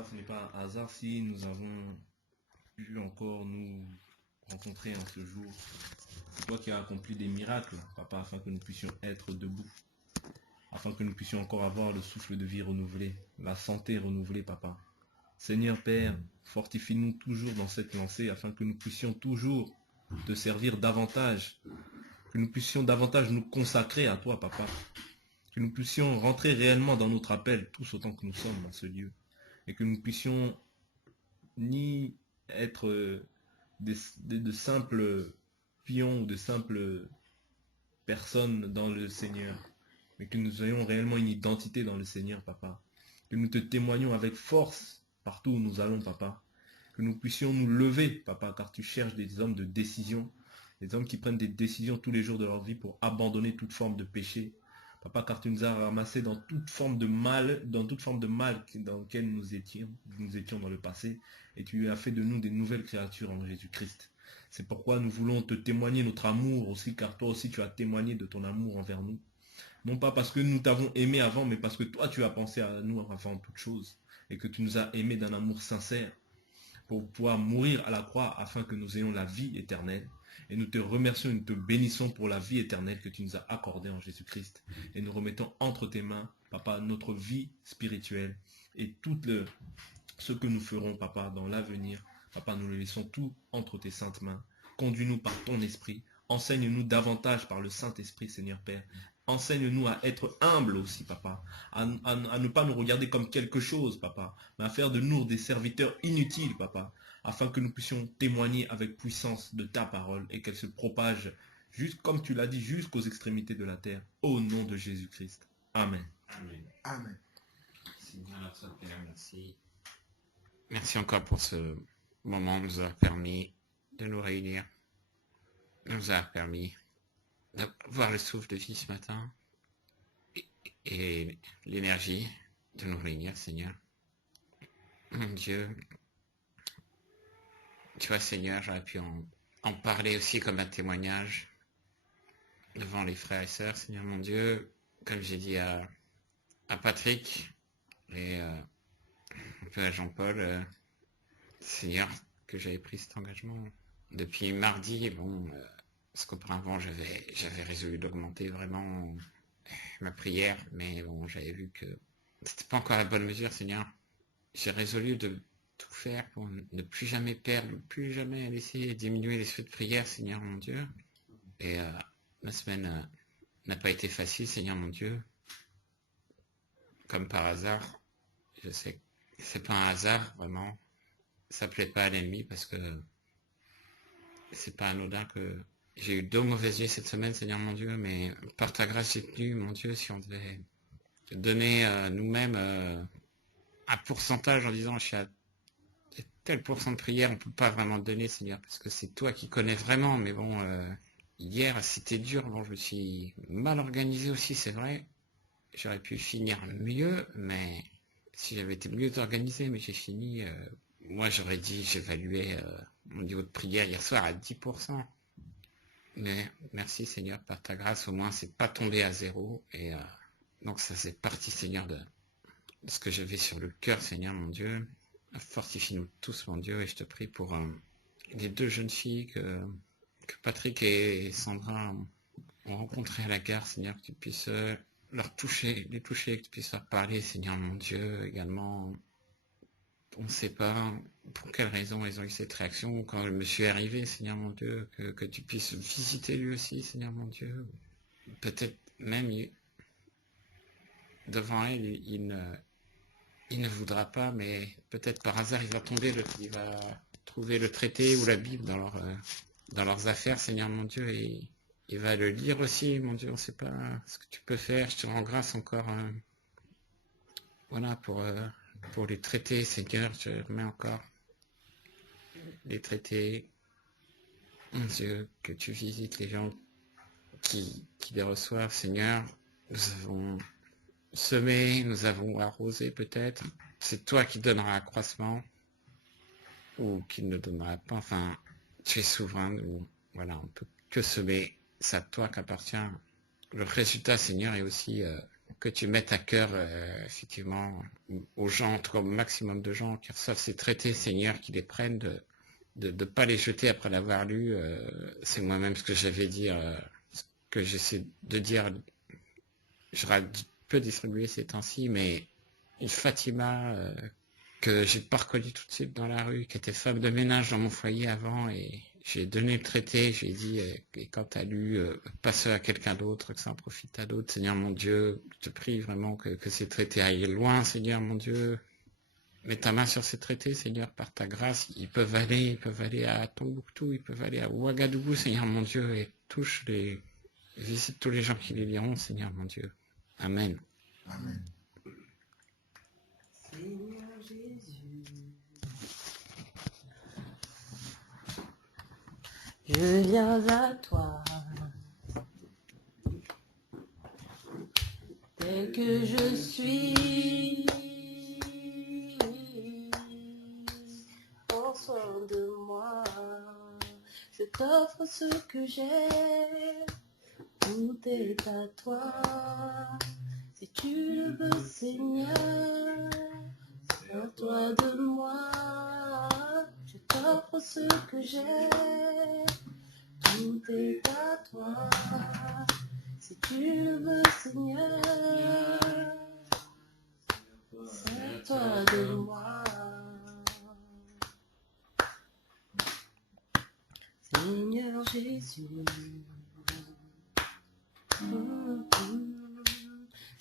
Papa, ce n'est pas un hasard si nous avons pu encore nous rencontrer en ce jour. Toi qui as accompli des miracles, Papa, afin que nous puissions être debout, afin que nous puissions encore avoir le souffle de vie renouvelé, la santé renouvelée, Papa. Seigneur Père, fortifie-nous toujours dans cette lancée, afin que nous puissions toujours te servir davantage, que nous puissions davantage nous consacrer à toi, Papa, que nous puissions rentrer réellement dans notre appel, tous autant que nous sommes dans ce lieu, et que nous puissions ni être de simples pions ou de simples personnes dans le Seigneur, mais que nous ayons réellement une identité dans le Seigneur, Papa. Que nous te témoignons avec force partout où nous allons, Papa. Que nous puissions nous lever, Papa, car tu cherches des hommes de décision, des hommes qui prennent des décisions tous les jours de leur vie pour abandonner toute forme de péché. Papa, car tu nous as ramassés dans toute forme de mal, dans lequel nous étions dans le passé, et tu as fait de nous des nouvelles créatures en Jésus-Christ. C'est pourquoi nous voulons te témoigner notre amour aussi, car toi aussi tu as témoigné de ton amour envers nous. Non pas parce que nous t'avons aimé avant, mais parce que toi tu as pensé à nous avant toute chose, et que tu nous as aimés d'un amour sincère, pour pouvoir mourir à la croix afin que nous ayons la vie éternelle. Et nous te remercions et nous te bénissons pour la vie éternelle que tu nous as accordée en Jésus-Christ. Et nous remettons entre tes mains, Papa, notre vie spirituelle et tout ce que nous ferons, Papa, dans l'avenir. Papa, nous le laissons tout entre tes saintes mains. Conduis-nous par ton esprit. Enseigne-nous davantage par le Saint-Esprit, Seigneur Père. Enseigne-nous à être humbles aussi, Papa. À ne pas nous regarder comme quelque chose, Papa, mais à faire de nous des serviteurs inutiles, Papa, afin que nous puissions témoigner avec puissance de ta parole et qu'elle se propage, juste comme tu l'as dit, jusqu'aux extrémités de la terre, au nom de Jésus-Christ. Amen. Amen. Amen. Seigneur notre Père, merci. Merci encore pour ce moment qui nous a permis de nous réunir, nous a permis d'avoir le souffle de vie ce matin et l'énergie de nous réunir, Seigneur. Mon Dieu, tu vois, Seigneur, j'aurais pu en parler aussi comme un témoignage devant les frères et sœurs, Seigneur mon Dieu, comme j'ai dit à Patrick et un peu à Jean-Paul, Seigneur, que j'avais pris cet engagement depuis mardi. Bon, parce qu'auparavant j'avais résolu d'augmenter vraiment ma prière, mais bon, j'avais vu que c'était pas encore la bonne mesure, Seigneur. J'ai résolu de tout faire pour ne plus jamais perdre, ne plus jamais laisser diminuer les feux de prière, Seigneur mon Dieu. Et la semaine n'a pas été facile, Seigneur mon Dieu. Comme par hasard, je sais que c'est pas un hasard, vraiment. Ça plaît pas à l'ennemi parce que c'est pas anodin que j'ai eu 2 mauvaises nuits cette semaine, Seigneur mon Dieu, mais par ta grâce j'ai tenu, mon Dieu, si on devait donner nous-mêmes un pourcentage en disant je suis à tel pourcent de prière, on peut pas vraiment donner, Seigneur, parce que c'est toi qui connais vraiment, mais bon, hier c'était dur, bon, je me suis mal organisé aussi, c'est vrai, j'aurais pu finir mieux, mais si j'avais été mieux organisé, mais j'ai fini, moi j'aurais dit, j'évaluais mon niveau de prière hier soir à 10%. Mais merci Seigneur, par ta grâce, au moins c'est pas tombé à zéro. Et donc ça c'est parti Seigneur de ce que j'avais sur le cœur, Seigneur mon Dieu. Fortifie-nous tous mon Dieu, et je te prie pour les 2 jeunes filles que Patrick et Sandra ont rencontrées à la gare, Seigneur, que tu puisses les toucher, que tu puisses leur parler, Seigneur mon Dieu, également. On ne sait pas pour quelle raison ils ont eu cette réaction. Quand je me suis arrivé, Seigneur mon Dieu, que tu puisses visiter lui aussi, Seigneur mon Dieu. Peut-être même devant elle, il ne voudra pas, mais peut-être par hasard, il va trouver le traité ou la Bible dans leurs affaires, Seigneur mon Dieu, et il va le lire aussi, mon Dieu. On ne sait pas ce que tu peux faire. Je te rends grâce encore, voilà, pour les traités, Seigneur, je remets encore les traités. Mon Dieu, que tu visites les gens qui les reçoivent, Seigneur. Nous avons semé, nous avons arrosé peut-être. C'est toi qui donneras accroissement ou qui ne donnera pas. Enfin, tu es souverain. Voilà, on peut que semer. C'est à toi qu'appartient le résultat, Seigneur, et aussi que tu mettes à cœur, effectivement, aux gens, en tout cas au maximum de gens qui reçoivent ces traités, Seigneur, qui les prennent, de ne pas les jeter après l'avoir lu. C'est moi-même ce que j'avais dit, ce que j'essaie de dire, je peu distribué ces temps-ci, mais une Fatima que j'ai pas reconnue tout de suite dans la rue, qui était femme de ménage dans mon foyer avant, et j'ai donné le traité, j'ai dit, et quand tu as lu, passe-le à quelqu'un d'autre, que ça en profite à d'autres. Seigneur mon Dieu, je te prie vraiment que ces traités aillent loin, Seigneur mon Dieu. Mets ta main sur ces traités, Seigneur, par ta grâce. Ils peuvent aller à Tombouctou, ils peuvent aller à Ouagadougou, Seigneur mon Dieu, et visite tous les gens qui les liront, Seigneur mon Dieu. Amen. Amen. Seigneur Jésus, je viens à toi, tel que je suis. Prends soin de moi, je t'offre ce que j'ai, tout est à toi. Si tu le veux, Seigneur, sers-toi de moi. Je t'offre ce que j'ai, tout est à toi. Si tu le veux, Seigneur, sers-toi de moi. Seigneur Jésus,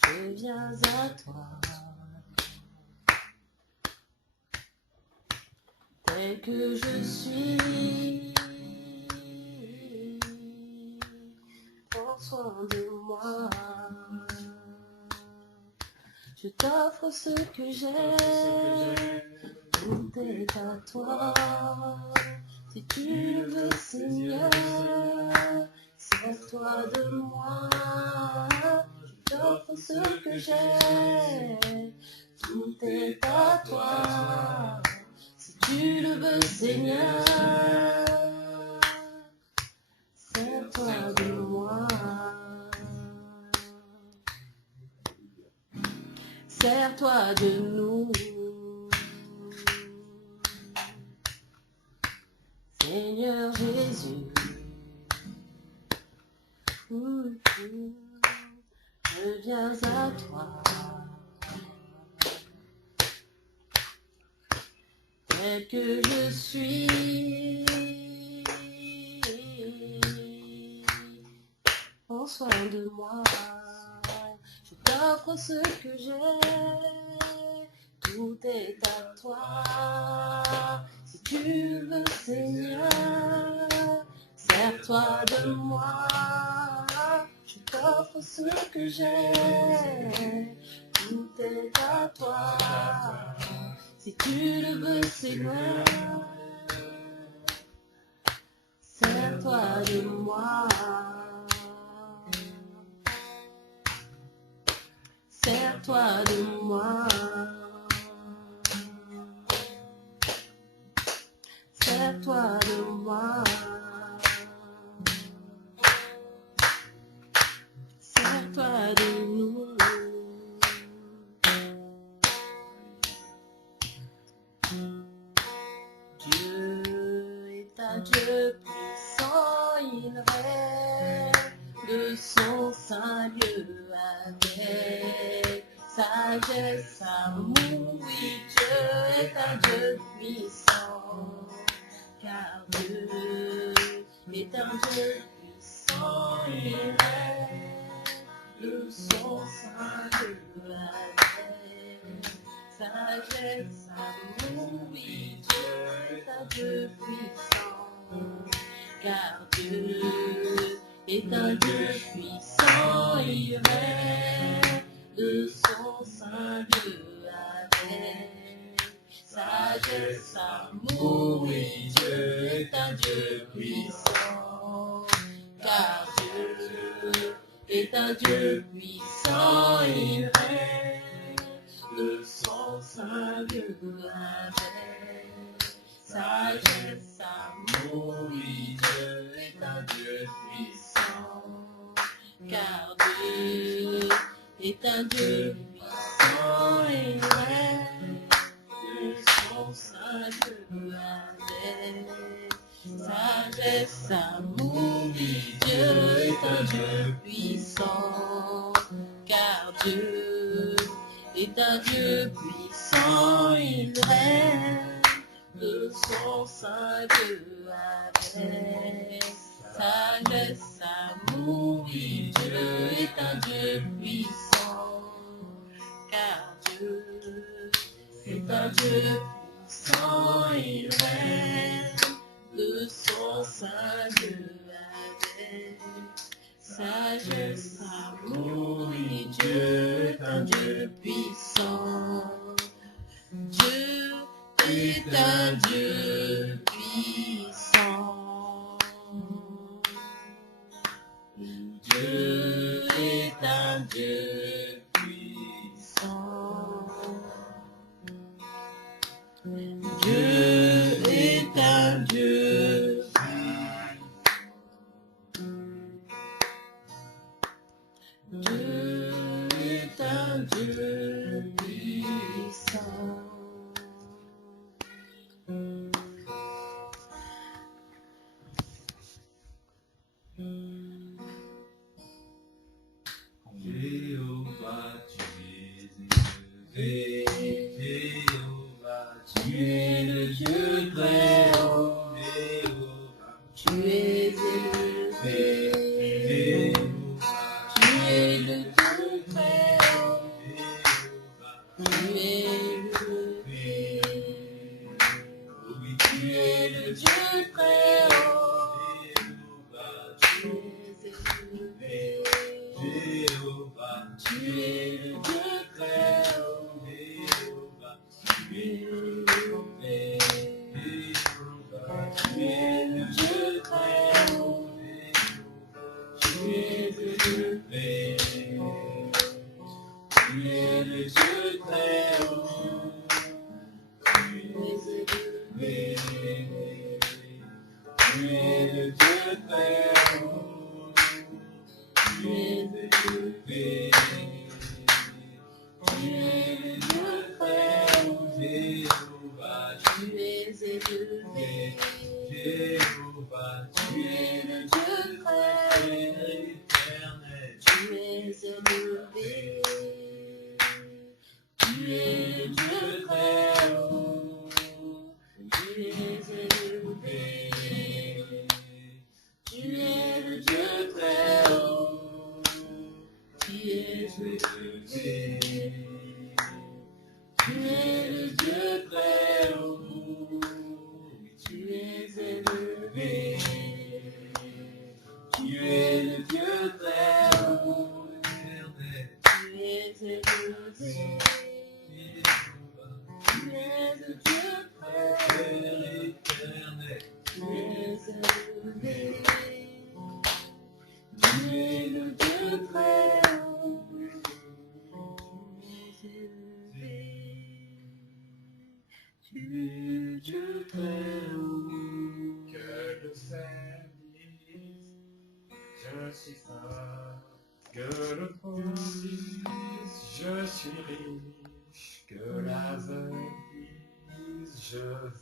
je viens à toi, tel que je suis. Prends soin de moi, je t'offre ce que j'ai, tout est à toi. Si tu le veux, Seigneur, sers-toi de moi. Je t'offre ce que j'ai, tout est à toi. Si tu le veux, Seigneur, sers-toi de moi. Sers-toi de nous. Seigneur Jésus, je viens à toi, tel que je suis. Prends soin de moi, je t'offre ce que j'ai, tout est à toi. Si tu veux, Seigneur, sers-toi de moi. Je t'offre ce que j'ai, tout est à toi. Si tu le veux, Seigneur, sers-toi de moi. Sers-toi de moi. Sers-toi de moi. Sers-toi de nous. Dieu est un Dieu puissant, il règne de son saint lieu avec sagesse, amour. Oui, Dieu est un Dieu puissant, car Dieu est un Dieu puissant, il règne de son saint lieu avec sagesse, amour. Oui, Dieu est un Dieu puissant, car Dieu est un Dieu puissant, il règne de son saint lieu avec sagesse, amour. Oui, Dieu est un Dieu puissant, car Dieu est un Dieu puissant, il règne de son saint lieu avec sagesse, amour. Oui, Dieu est un Dieu puissant, car Dieu est un Dieu puissant et règne de son simple avec sagesse, amour, oui, Dieu est un Dieu puissant, car Dieu est un Dieu puissant, il règne de son simple avec sagesse, amour, oui, Dieu est un Dieu puissant, car Dieu est un Dieu puissant, il règne de son simple avec sagesse, amour, oui, Dieu est un Dieu puissant. Dieu est un Dieu puissant. Dieu est un Dieu puissant. Dieu est un Dieu puissant. Dieu est un Dieu puissant. Jéhovah, tu es élevé. Jéhovah, tu es le Dieu très haut. Jéhovah, Tu es élevé. Jéhovah, Tu es le Dieu très haut. Jéhovah, Tu es élevé. oui, Tu es le Dieu très haut. Jéhovah, Tu es élevé. Jéhovah, Tu es le Dieu très haut. Jéhovah, Tu es élevé. Jéhovah, Tu es le Dieu très haut. Tu es élevé. tu es le Dieu très haut. Tu es élevé. Tu es le Dieu très haut. Tu es élevé. Tu es le Dieu très haut. Jéhovah, Tu es élevé. Jéhovah, Tu es le Dieu très haut. éternel. Tu es élevé. Tu es le Dieu très haut. Tu es élevé. Tu es le Dieu très haut. Tu es élevé. Tu es le Dieu très haut. Tu es élevé. Tu es le Dieu très haut. Tu es élevé. Tu es le Dieu très haut. Tu es élevé. Tu es le Dieu très haut. Tu es élevé. Tu es le Dieu très haut. Que le ciel dise, je suis fort. Que le pauvre dise, je suis riche. Que l'aveugle dise, je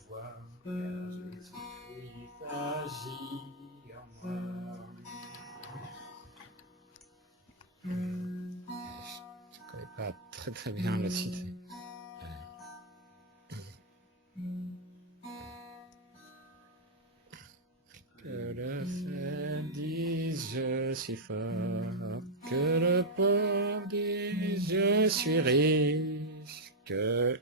vois. Car Jésus-Christ agit en moi. Je ne connais pas très bien la suite. Que le faible dise je suis fort, que le pauvre dise je suis riche, que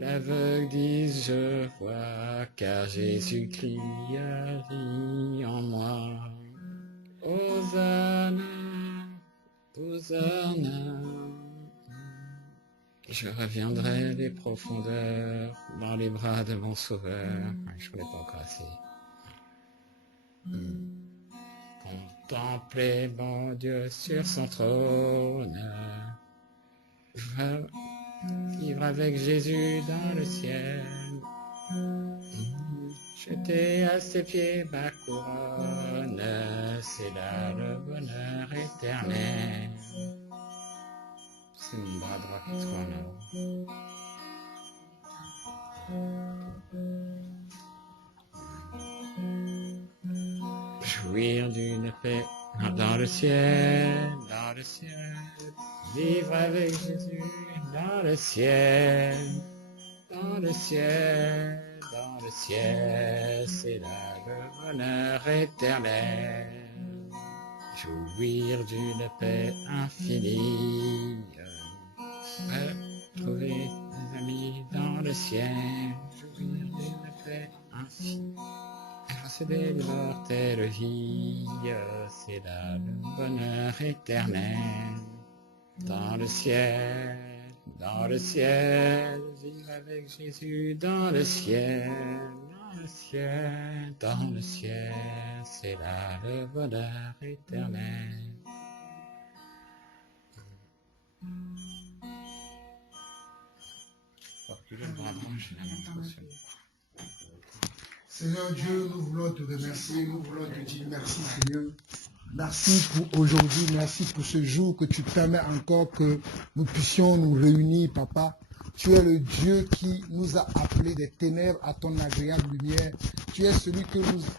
l'aveugle dise je vois, car Jésus-Christ agit en moi. Hosanna, Hosanna. Je reviendrai des profondeurs dans les bras de mon sauveur. Je ne connais pas encore assez. Contempler mon Dieu sur son trône. Vivre avec Jésus dans le ciel. Jeter à ses pieds ma couronne, c'est là le bonheur éternel. C'est mon bras droit qui tourne. Jouir d'une paix dans le ciel, vivre avec Jésus dans le ciel, dans le ciel, dans le ciel, c'est là le bonheur éternel. Jouir d'une paix infinie, trouver des amis dans le ciel, jouir d'une paix infinie. Posséder l'immortelle vie, c'est là le bonheur éternel. Dans le ciel, vivre avec Jésus dans le ciel, dans le ciel, dans le ciel, c'est là le bonheur éternel. Le bras droit, j'ai l'impression. Seigneur Dieu, nous voulons te remercier, nous voulons te dire merci Seigneur. Merci pour aujourd'hui, merci pour ce jour que tu permets encore que nous puissions nous réunir, Papa. Tu es le Dieu qui nous a appelés des ténèbres à ton agréable lumière. Tu es celui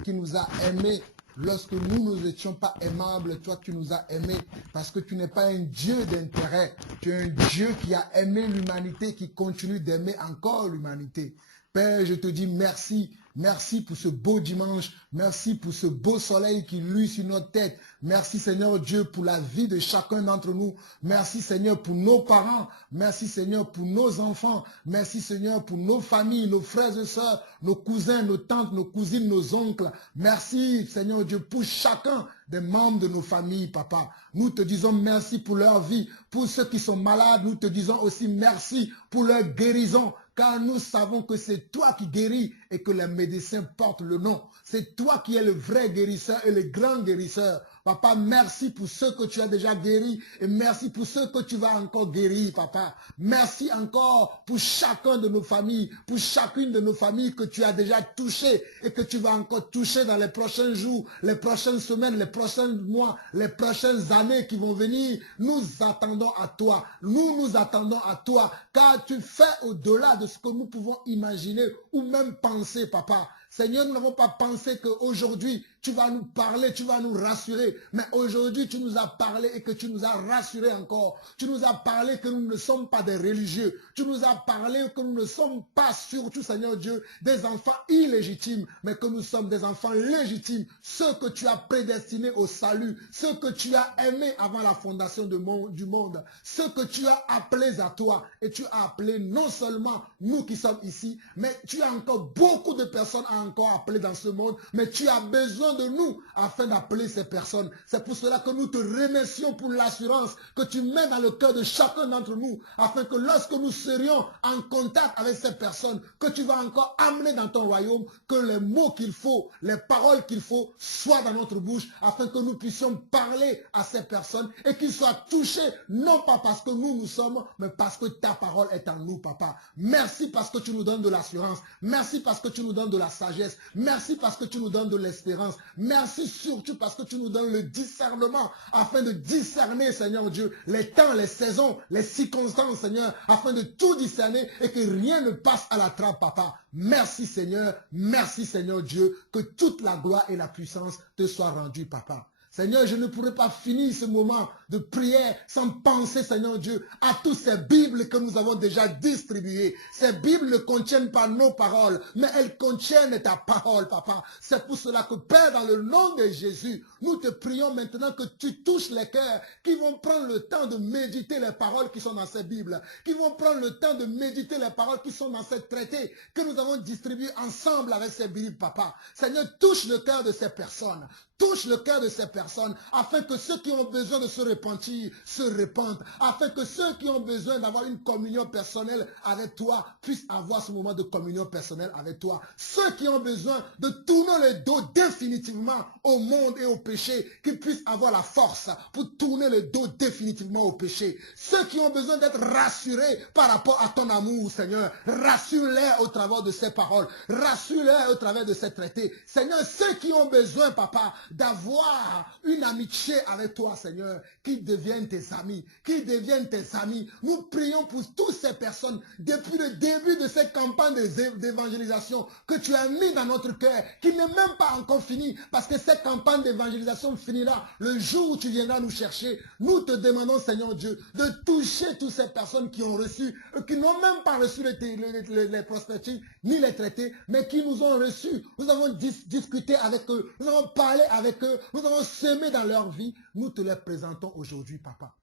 qui nous a aimés. Lorsque nous n'étions pas aimables, toi tu nous as aimés parce que tu n'es pas un Dieu d'intérêt. Tu es un Dieu qui a aimé l'humanité, qui continue d'aimer encore l'humanité. Père, je te dis merci. Merci pour ce beau dimanche. Merci pour ce beau soleil qui luit sur notre tête. Merci Seigneur Dieu pour la vie de chacun d'entre nous. Merci Seigneur pour nos parents. Merci Seigneur pour nos enfants. Merci Seigneur pour nos familles, nos frères et sœurs, nos cousins, nos tantes, nos cousines, nos oncles. Merci Seigneur Dieu pour chacun des membres de nos familles, Papa. Nous te disons merci pour leur vie. Pour ceux qui sont malades, nous te disons aussi merci pour leur guérison. Car nous savons que c'est toi qui guéris et que les médecins portent le nom. C'est toi qui es le vrai guérisseur et le grand guérisseur. Papa, merci pour ceux que tu as déjà guéris et merci pour ceux que tu vas encore guérir, Papa. Merci encore pour chacun de nos familles, pour chacune de nos familles que tu as déjà touché et que tu vas encore toucher dans les prochains jours, les prochaines semaines, les prochains mois, les prochaines années qui vont venir. Nous attendons à toi. Nous attendons à toi, car tu fais au-delà de ce que nous pouvons imaginer ou même penser, Papa. Seigneur, nous n'avons pas pensé qu'aujourd'hui, tu vas nous parler, tu vas nous rassurer. Mais aujourd'hui, tu nous as parlé et que tu nous as rassurés encore. Tu nous as parlé que nous ne sommes pas des religieux. Tu nous as parlé que nous ne sommes pas, surtout, Seigneur Dieu, des enfants illégitimes, mais que nous sommes des enfants légitimes. Ceux que tu as prédestinés au salut, ceux que tu as aimés avant la fondation du monde, ceux que tu as appelés à toi. Et tu as appelé non seulement nous qui sommes ici, mais tu as encore beaucoup de personnes à encore appelées dans ce monde, mais tu as besoin de nous afin d'appeler ces personnes. C'est pour cela que nous te remercions pour l'assurance que tu mets dans le cœur de chacun d'entre nous, afin que lorsque nous serions en contact avec ces personnes, que tu vas encore amener dans ton royaume, que les mots qu'il faut, les paroles qu'il faut, soient dans notre bouche, afin que nous puissions parler à ces personnes et qu'ils soient touchés, non pas parce que nous sommes, mais parce que ta parole est en nous, Papa. Merci parce que tu nous donnes de l'assurance. Merci parce que tu nous donnes de la sagesse. Merci parce que tu nous donnes de l'espérance. Merci surtout parce que tu nous donnes le discernement afin de discerner, Seigneur Dieu, les temps, les saisons, les circonstances, Seigneur, afin de tout discerner et que rien ne passe à la trappe, Papa. Merci, Seigneur Dieu, que toute la gloire et la puissance te soient rendues, Papa. Seigneur, je ne pourrais pas finir ce moment de prière sans penser, Seigneur Dieu, à toutes ces Bibles que nous avons déjà distribuées. Ces Bibles ne contiennent pas nos paroles, mais elles contiennent ta parole, Papa. C'est pour cela que, Père, dans le nom de Jésus, nous te prions maintenant que tu touches les cœurs qui vont prendre le temps de méditer les paroles qui sont dans ces Bibles, qui vont prendre le temps de méditer les paroles qui sont dans ces traités que nous avons distribués ensemble avec ces Bibles, Papa. Seigneur, touche le cœur de ces personnes. Touche le cœur de ces personnes personnes, afin que ceux qui ont besoin de se repentir se repentent, afin que ceux qui ont besoin d'avoir une communion personnelle avec toi puissent avoir ce moment de communion personnelle avec toi. Ceux qui ont besoin de tourner le dos définitivement au monde et au péché, qu'ils puissent avoir la force pour tourner le dos définitivement au péché. Ceux qui ont besoin d'être rassurés par rapport à ton amour, Seigneur, rassure-les au travers de ces paroles, rassure-les au travers de ces traités. Seigneur, ceux qui ont besoin, Papa, d'avoir une amitié avec toi, Seigneur, qu'ils deviennent tes amis, qu'ils deviennent tes amis. Nous prions pour toutes ces personnes depuis le début de cette campagne d'évangélisation que tu as mis dans notre cœur, qui n'est même pas encore finie, parce que cette campagne d'évangélisation finira le jour où tu viendras nous chercher. Nous te demandons, Seigneur Dieu, de toucher toutes ces personnes qui ont reçu, qui n'ont même pas reçu les prospectives, ni les traités, mais qui nous ont reçus. Nous avons discuté avec eux, nous avons parlé avec eux, nous avons semé dans leur vie. Nous te les présentons aujourd'hui, Papa.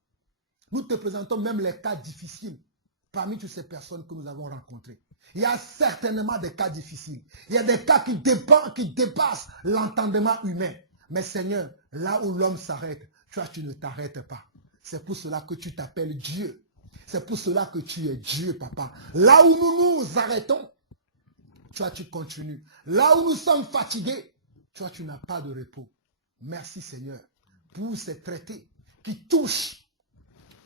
Nous te présentons même les cas difficiles parmi toutes ces personnes que nous avons rencontrées. Il y a certainement des cas difficiles. Il y a des cas qui dépassent l'entendement humain. Mais Seigneur, là où l'homme s'arrête, toi, tu ne t'arrêtes pas. C'est pour cela que tu t'appelles Dieu. C'est pour cela que tu es Dieu, Papa. Là où nous nous arrêtons, toi, tu continues. Là où nous sommes fatigués, toi, tu n'as pas de repos. Merci, Seigneur, pour ces traités qui touchent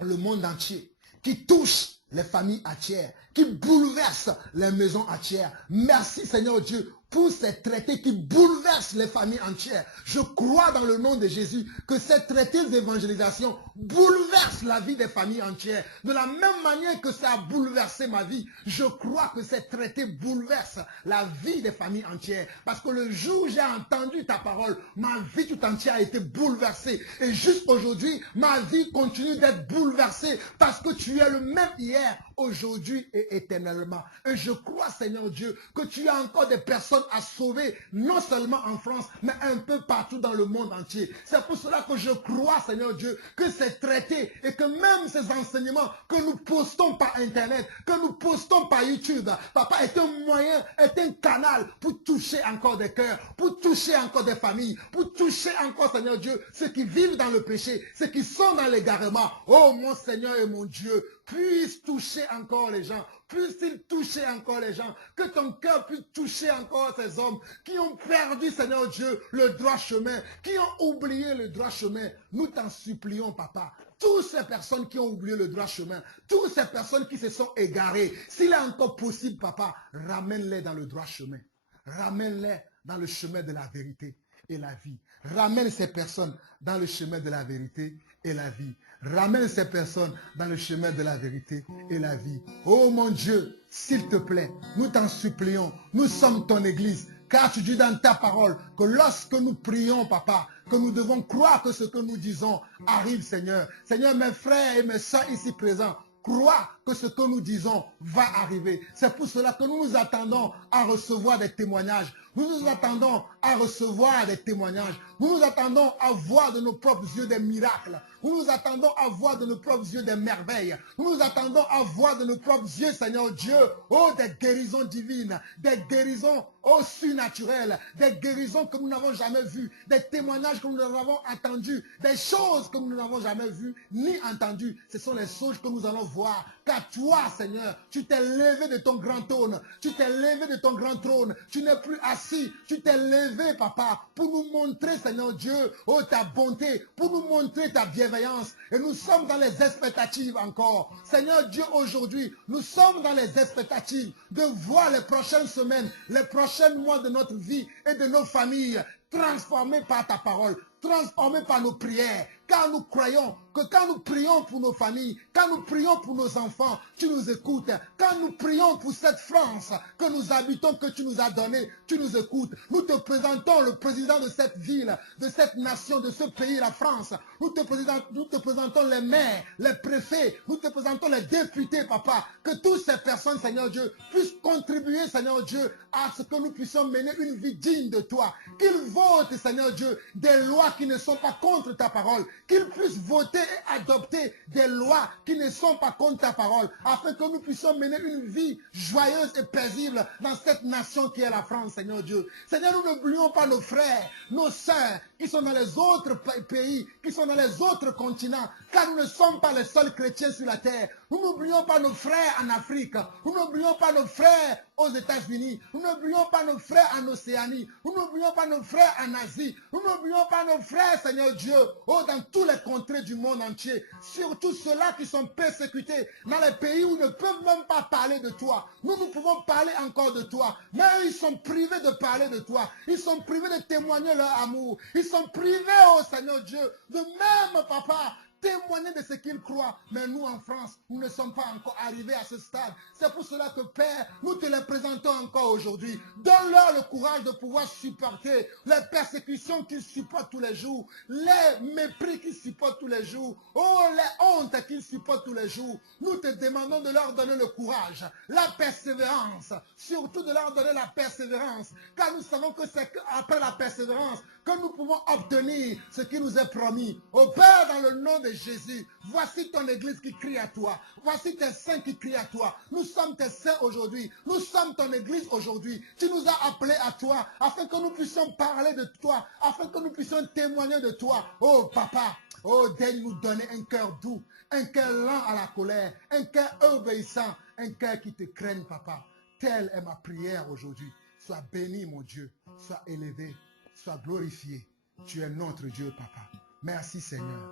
le monde entier, qui touchent les familles entières, qui bouleversent les maisons entières. Merci, Seigneur Dieu, pour ces traités qui bouleversent les familles entières. Je crois dans le nom de Jésus que ces traités d'évangélisation bouleversent la vie des familles entières. De la même manière que ça a bouleversé ma vie, je crois que ces traités bouleversent la vie des familles entières. Parce que le jour où j'ai entendu ta parole, ma vie tout entière a été bouleversée. Et jusqu'aujourd'hui, ma vie continue d'être bouleversée parce que tu es le même hier, aujourd'hui et éternellement. Et je crois, Seigneur Dieu, que tu as encore des personnes à sauver, non seulement en France, mais un peu partout dans le monde entier. C'est pour cela que je crois, Seigneur Dieu, que ces traités et que même ces enseignements que nous postons par Internet, que nous postons par YouTube, Papa, est un moyen, est un canal pour toucher encore des cœurs, pour toucher encore des familles, pour toucher encore, Seigneur Dieu, ceux qui vivent dans le péché, ceux qui sont dans l'égarement. Oh mon Seigneur et mon Dieu, puisse toucher encore les gens, puisse-t-il toucher encore les gens, que ton cœur puisse toucher encore ces hommes qui ont perdu, Seigneur Dieu, le droit chemin, qui ont oublié le droit chemin. Nous t'en supplions, Papa. Toutes ces personnes qui ont oublié le droit chemin, toutes ces personnes qui se sont égarées, s'il est encore possible, Papa, ramène-les dans le droit chemin. Ramène-les dans le chemin de la vérité et la vie. Ramène ces personnes dans le chemin de la vérité et la vie. Ramène ces personnes dans le chemin de la vérité et la vie. Oh mon Dieu, s'il te plaît, nous t'en supplions. Nous sommes ton église. Car tu dis dans ta parole que lorsque nous prions, Papa, que nous devons croire que ce que nous disons arrive, Seigneur. Seigneur, mes frères et mes soeurs ici présents, crois que ce que nous disons va arriver. C'est pour cela que nous nous attendons à recevoir des témoignages. Nous nous attendons à recevoir des témoignages. Nous nous attendons à voir de nos propres yeux des miracles. Nous nous attendons à voir de nos propres yeux des merveilles. Nous nous attendons à voir de nos propres yeux, Seigneur Dieu, oh, des guérisons divines, des guérisons, oh, surnaturelles, des guérisons que nous n'avons jamais vues, des témoignages que nous avons entendus, des choses que nous n'avons jamais vues ni entendues. Ce sont les choses que nous allons voir. Car toi, Seigneur, tu t'es levé de ton grand trône. Tu t'es levé de ton grand trône. Tu n'es plus assis. Tu t'es levé, Papa, pour nous montrer, Seigneur Dieu, oh, ta bonté, pour nous montrer ta bienveillance. Et nous sommes dans les expectatives encore. Seigneur Dieu, aujourd'hui, nous sommes dans les expectatives de voir les prochaines semaines, les prochains mois de notre vie et de nos familles transformés par ta parole, transformés par nos prières. Car nous croyons que quand nous prions pour nos familles, quand nous prions pour nos enfants, tu nous écoutes. Quand nous prions pour cette France que nous habitons, que tu nous as donnée, tu nous écoutes. Nous te présentons le président de cette ville, de cette nation, de ce pays, la France. Nous te présentons les maires, les préfets, nous te présentons les députés, Papa. Que toutes ces personnes, Seigneur Dieu, puissent contribuer, Seigneur Dieu, à ce que nous puissions mener une vie digne de toi. Qu'ils votent, Seigneur Dieu, des lois lois qui ne sont pas contre ta parole, qu'ils puissent voter et adopter des lois qui ne sont pas contre ta parole, afin que nous puissions mener une vie joyeuse et paisible dans cette nation qui est la France, Seigneur Dieu. Seigneur, nous n'oublions pas nos frères, nos sœurs qui sont dans les autres pays, qui sont dans les autres continents, car nous ne sommes pas les seuls chrétiens sur la terre. Nous n'oublions pas nos frères en Afrique, nous n'oublions pas nos frères aux États-Unis, nous n'oublions pas nos frères en Océanie, nous n'oublions pas nos frères en Asie, nous n'oublions pas nos frères, Seigneur Dieu, dans tous les contrées du monde entier, surtout ceux-là qui sont persécutés dans les pays où ils ne peuvent même pas parler de toi. Nous pouvons parler encore de toi, mais eux, ils sont privés de parler de toi, ils sont privés de témoigner leur amour, ils sont privés, oh Seigneur Dieu, de même, Papa, témoigner de ce qu'ils croient. Mais nous, en France, nous ne sommes pas encore arrivés à ce stade. C'est pour cela que, Père, nous te les présentons encore aujourd'hui. Donne-leur le courage de pouvoir supporter les persécutions qu'ils supportent tous les jours, les mépris qu'ils supportent tous les jours, oh, les hontes qu'ils supportent tous les jours. Nous te demandons de leur donner le courage, la persévérance, surtout de leur donner la persévérance, car nous savons que c'est après la persévérance que nous pouvons obtenir ce qui nous est promis. Au Père, dans le nom de Jésus, voici ton église qui crie à toi. Voici tes saints qui crient à toi. Nous sommes tes saints aujourd'hui. Nous sommes ton église aujourd'hui. Tu nous as appelés à toi afin que nous puissions parler de toi, afin que nous puissions témoigner de toi. Oh Papa, oh daigne nous donner un cœur doux, un cœur lent à la colère, un cœur obéissant, un cœur qui te craigne, Papa. Telle est ma prière aujourd'hui. Sois béni, mon Dieu. Sois élevé. Sois glorifié. Tu es notre Dieu, Papa. Merci, Seigneur.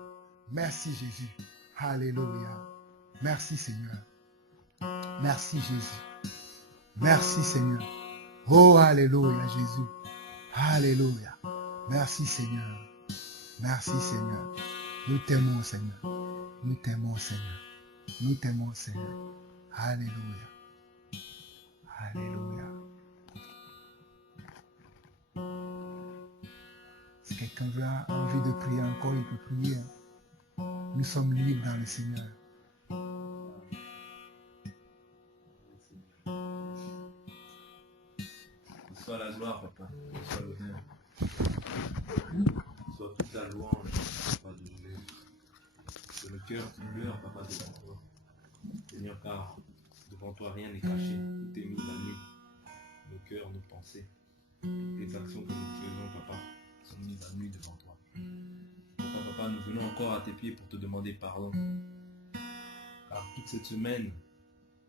Merci, Jésus. Alléluia. Merci, Seigneur. Merci, Jésus. Merci, Seigneur. Oh, Alléluia, Jésus. Alléluia. Merci, Seigneur. Merci, Seigneur. Nous t'aimons, Seigneur. Nous t'aimons, Seigneur. Nous t'aimons, Seigneur. Alléluia. Alléluia. Si quelqu'un a envie de prier encore, il peut prier. Nous sommes libres dans le Seigneur. Soit la gloire, Papa, soit l'honneur, soit toute la louange, Papa, de Dieu. Que le cœur qui pleure, Papa, devant toi. Seigneur, car devant toi rien n'est caché, tout est mis la nuit. Nos cœurs, nos pensées, les actions que nous faisons, Papa, sont mises à nu devant toi. Papa, nous venons encore à tes pieds pour te demander pardon. Car toute cette semaine,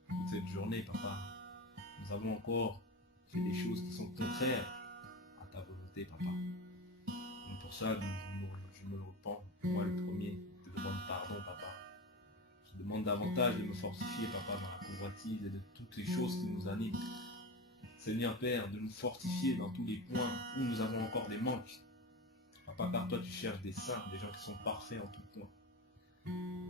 toute cette journée, Papa, nous avons encore fait des choses qui sont contraires à ta volonté, Papa. Donc pour ça, je me repens, moi le premier, je te demande pardon, Papa. Je demande davantage de me fortifier, Papa, dans la convoitise et de toutes les choses qui nous animent. Seigneur Père, de nous fortifier dans tous les points où nous avons encore des manques. Papa, car toi tu cherches des saints, des gens qui sont parfaits en tout point.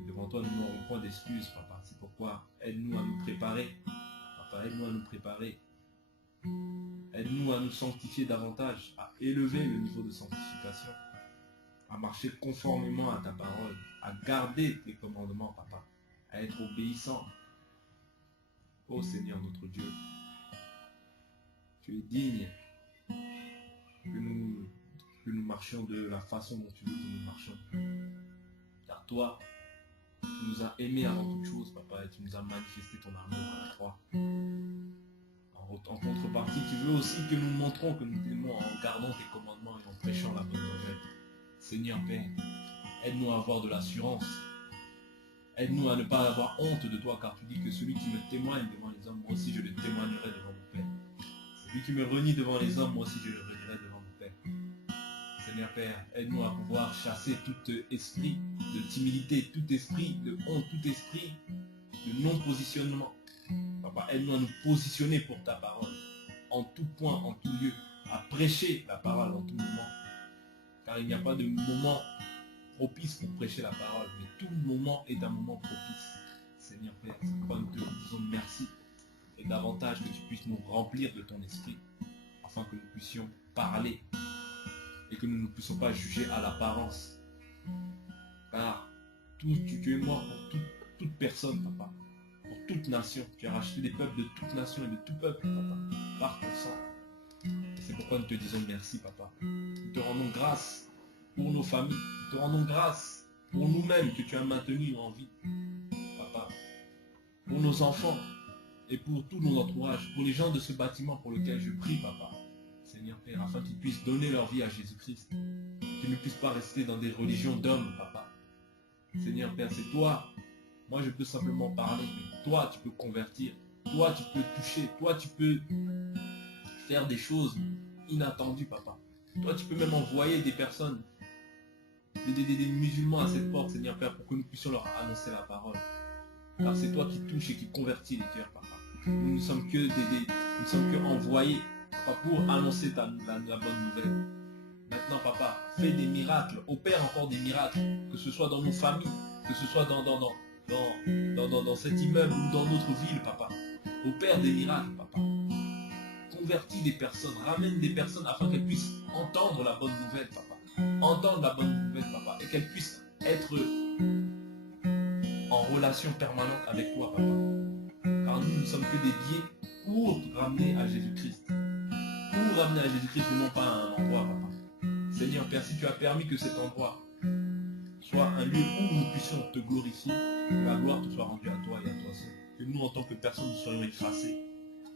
Devant toi, nous n'aurons point d'excuses, Papa. C'est pourquoi aide-nous à nous préparer. Papa, aide-nous à nous préparer. Aide-nous à nous sanctifier davantage, à élever le niveau de sanctification, à marcher conformément à ta parole, à garder tes commandements, Papa, à être obéissant. Ô Seigneur notre Dieu, tu es digne que nous marchions de la façon dont tu veux que nous marchions. Car toi, tu nous as aimés avant toute chose, Papa, et tu nous as manifesté ton amour à la croix. En contrepartie, tu veux aussi que nous montrons que nous t'aimons en gardant tes commandements et en prêchant la bonne nouvelle. Seigneur Père, aide-nous à avoir de l'assurance. Aide-nous à ne pas avoir honte de toi, car tu dis que celui qui me témoigne devant les hommes, moi aussi je le témoignerai devant mon Père. Celui qui me renie devant les hommes, moi aussi je le renierai devant mon Père. Seigneur Père, aide-nous à pouvoir chasser tout esprit de timidité, tout esprit de honte, tout esprit de non-positionnement. Papa, aide-nous à nous positionner pour ta parole, en tout point, en tout lieu, à prêcher la parole en tout moment. Car il n'y a pas de moment propice pour prêcher la parole, mais tout moment est un moment propice. Seigneur Père, c'est pourquoi nous te disons merci et davantage que tu puisses nous remplir de ton esprit, afin que nous puissions parler et que nous ne puissions pas juger à l'apparence. Car tu es mort pour toute personne, Papa. Pour toute nation. Tu as racheté des peuples de toute nation et de tout peuple, Papa, par ton sang. Et c'est pourquoi nous te disons merci, Papa. Nous te rendons grâce pour nos familles. Nous te rendons grâce pour nous-mêmes que tu as maintenus en vie, papa. Pour nos enfants et pour tous nos entourages, pour les gens de ce bâtiment pour lequel je prie, papa. Seigneur Père, afin qu'ils puissent donner leur vie à Jésus-Christ. Qu'ils ne puissent pas rester dans des religions d'hommes, papa. Seigneur Père, c'est toi. Moi, je peux simplement parler, mais toi, tu peux convertir. Toi, tu peux toucher. Toi, tu peux faire des choses inattendues, papa. Toi, tu peux même envoyer des personnes, des musulmans à cette porte, Seigneur Père, pour que nous puissions leur annoncer la parole. Car c'est toi qui touches et qui convertis les cœurs, papa. Nous ne sommes que nous sommes que envoyés, papa, pour annoncer la bonne nouvelle. Maintenant, papa, fais des miracles, opère encore des miracles, que ce soit dans nos familles, que ce soit dans cet immeuble ou dans notre ville, papa. Opère des miracles, papa. Convertis des personnes, ramène des personnes afin qu'elles puissent entendre la bonne nouvelle, papa. Entendre la bonne nouvelle, papa, et qu'elles puissent être en relation permanente avec toi, papa. Car nous ne sommes que des billets pour ramener à Jésus-Christ. Pour ramener à Jésus-Christ et non pas à un endroit, papa. Seigneur Père, si tu as permis que cet endroit soit un lieu où nous puissions te glorifier, que la gloire te soit rendue à toi et à toi seul. Que nous, en tant que personne, nous soyons effacés.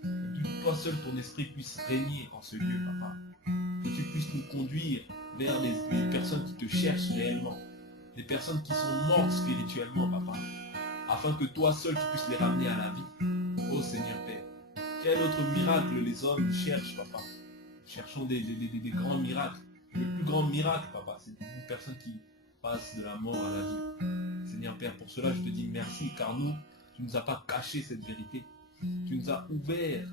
Que toi seul, ton esprit puisse régner en ce lieu, papa. Que tu puisses nous conduire vers les personnes qui te cherchent réellement. Des personnes qui sont mortes spirituellement, papa. Afin que toi seul, tu puisses les ramener à la vie. Oh Seigneur Père, quel autre miracle les hommes cherchent, papa. Cherchons des grands miracles. Le plus grand miracle, papa, c'est une personne qui passe de la mort à la vie. Seigneur Père, pour cela, je te dis merci, car nous, tu ne nous as pas caché cette vérité. Tu nous as ouvert,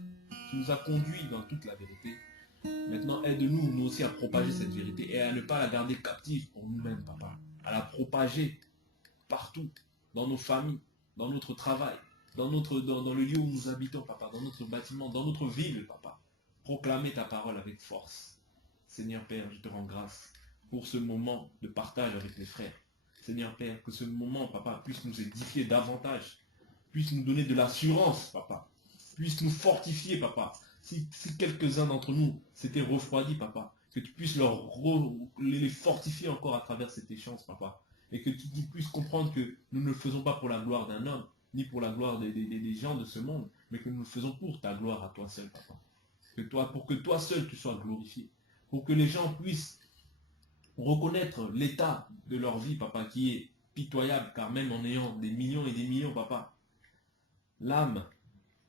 tu nous as conduits dans toute la vérité. Maintenant, aide-nous, nous aussi, à propager cette vérité et à ne pas la garder captive pour nous-mêmes, papa. À la propager partout, dans nos familles, dans notre travail, dans le lieu où nous habitons, papa, dans notre bâtiment, dans notre ville, papa. Proclamer ta parole avec force. Seigneur Père, je te rends grâce pour ce moment de partage avec les frères. Seigneur Père, que ce moment, papa, puisse nous édifier davantage, puisse nous donner de l'assurance, papa, puisse nous fortifier, papa. Si quelques-uns d'entre nous s'étaient refroidis, papa, que tu puisses les fortifier encore à travers cet échange, papa, et que tu puisses comprendre que nous ne le faisons pas pour la gloire d'un homme, ni pour la gloire des gens de ce monde, mais que nous le faisons pour ta gloire à toi seul, papa. Pour que toi seul tu sois glorifié. Pour que les gens puissent reconnaître l'état de leur vie, papa, qui est pitoyable, car même en ayant des millions et des millions, papa, l'âme,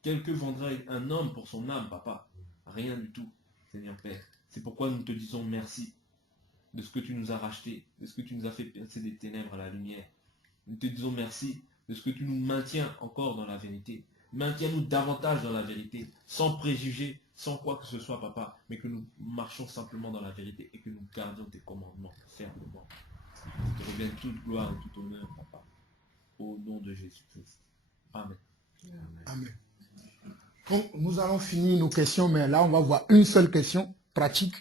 quel que vendrait un homme pour son âme, papa? Rien du tout, Seigneur Père. C'est pourquoi nous te disons merci de ce que tu nous as racheté, de ce que tu nous as fait passer des ténèbres à la lumière. Nous te disons merci de ce que tu nous maintiens encore dans la vérité. Maintiens-nous davantage dans la vérité, sans préjugés, sans quoi que ce soit, papa, mais que nous marchions simplement dans la vérité et que nous gardions tes commandements fermement. Je te revienne toute gloire et tout honneur, papa, au nom de Jésus-Christ. Amen. Amen. Donc, nous allons finir nos questions, mais là, on va voir une seule question pratique.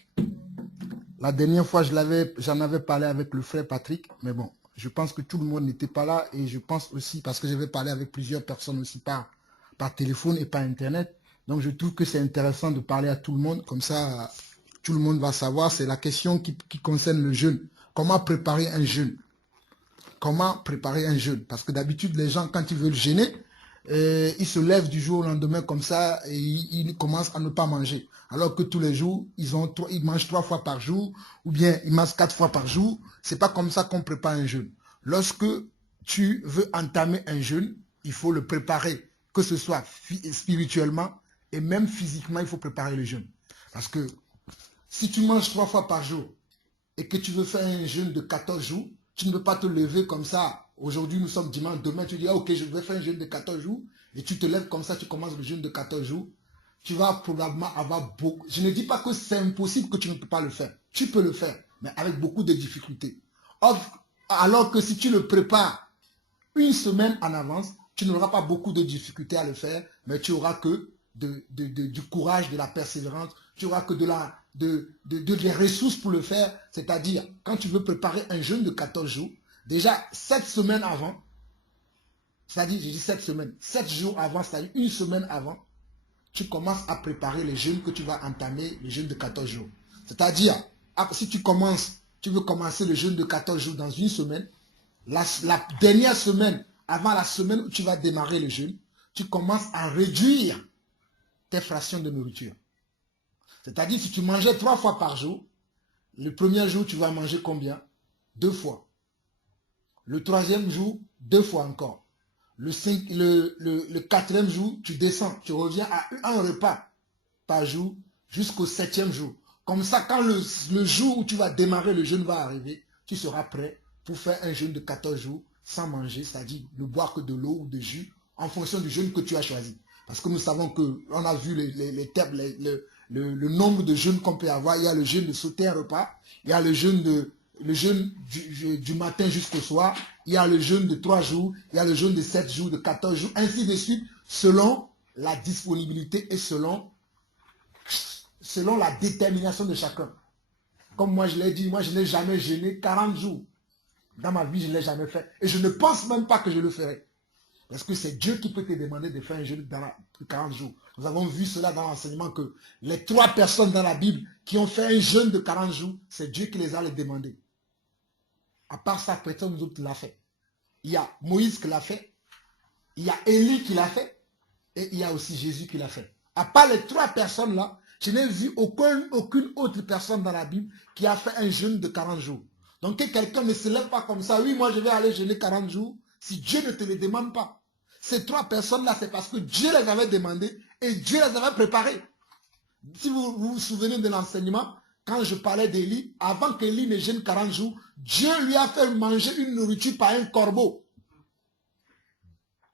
La dernière fois, j'en avais parlé avec le frère Patrick, mais bon, je pense que tout le monde n'était pas là et je pense aussi, parce que j'avais parlé avec plusieurs personnes aussi par téléphone et par Internet. Donc, je trouve que c'est intéressant de parler à tout le monde. Comme ça, tout le monde va savoir. C'est la question qui concerne le jeûne. Comment préparer un jeûne? Comment préparer un jeûne? Parce que d'habitude, les gens, quand ils veulent jeûner, ils se lèvent du jour au lendemain comme ça et ils commencent à ne pas manger. Alors que tous les jours, ils mangent 3 fois par jour ou bien ils mangent 4 fois par jour. C'est pas comme ça qu'on prépare un jeûne. Lorsque tu veux entamer un jeûne, il faut le préparer, que ce soit spirituellement et même physiquement, il faut préparer le jeûne. Parce que si tu manges 3 fois par jour et que tu veux faire un jeûne de 14 jours, tu ne peux pas te lever comme ça. Aujourd'hui, nous sommes dimanche, demain, tu dis, ah, ok, je vais faire un jeûne de 14 jours, et tu te lèves comme ça, tu commences le jeûne de 14 jours. Tu vas probablement avoir beaucoup. Je ne dis pas que c'est impossible que tu ne peux pas le faire. Tu peux le faire, mais avec beaucoup de difficultés. Alors que si tu le prépares une semaine en avance, tu n'auras pas beaucoup de difficultés à le faire, mais tu auras que du courage, de la persévérance, tu auras que des ressources pour le faire. C'est-à-dire, quand tu veux préparer un jeûne de 14 jours, déjà 7 semaines avant, c'est-à-dire, j'ai dit 7 semaines, 7 jours avant, c'est-à-dire une semaine avant, tu commences à préparer les jeûnes que tu vas entamer, les jeûnes de 14 jours. C'est-à-dire, si tu commences tu veux commencer le jeûne de 14 jours dans une semaine, la dernière semaine, avant la semaine où tu vas démarrer le jeûne, tu commences à réduire tes fractions de nourriture. C'est-à-dire, si tu mangeais 3 fois par jour, le premier jour, tu vas manger combien? 2 fois. Le troisième jour, 2 fois encore. Le 4e jour, tu descends, tu reviens à un repas par jour jusqu'au 7e jour. Comme ça, quand le jour où tu vas démarrer le jeûne va arriver, tu seras prêt pour faire un jeûne de 14 jours sans manger, c'est-à-dire ne boire que de l'eau ou de jus en fonction du jeûne que tu as choisi. Parce que nous savons que, on a vu le nombre de jeûnes qu'on peut avoir. Il y a le jeûne de sauter un repas, il y a le jeûne du matin jusqu'au soir, il y a le jeûne de 3 jours, il y a le jeûne de 7 jours, de 14 jours, ainsi de suite, selon la disponibilité et selon la détermination de chacun. Comme moi je l'ai dit, moi je n'ai jamais jeûné 40 jours. Dans ma vie, je ne l'ai jamais fait. Et je ne pense même pas que je le ferai. Parce que c'est Dieu qui peut te demander de faire un jeûne de 40 jours. Nous avons vu cela dans l'enseignement que les 3 personnes dans la Bible qui ont fait un jeûne de 40 jours, c'est Dieu qui les a demandés. À part ça, personne d'autre l'a fait. Il y a Moïse qui l'a fait, il y a Élie qui l'a fait, et il y a aussi Jésus qui l'a fait. À part les 3 personnes-là, je n'ai vu aucune autre personne dans la Bible qui a fait un jeûne de 40 jours. Donc que quelqu'un ne se lève pas comme ça, oui, moi je vais aller jeûner 40 jours, si Dieu ne te le demande pas. Ces 3 personnes-là, c'est parce que Dieu les avait demandées et Dieu les avait préparées. Si vous vous souvenez de l'enseignement, quand je parlais d'Élie, avant qu'Élie ne jeûne 40 jours, Dieu lui a fait manger une nourriture par un corbeau.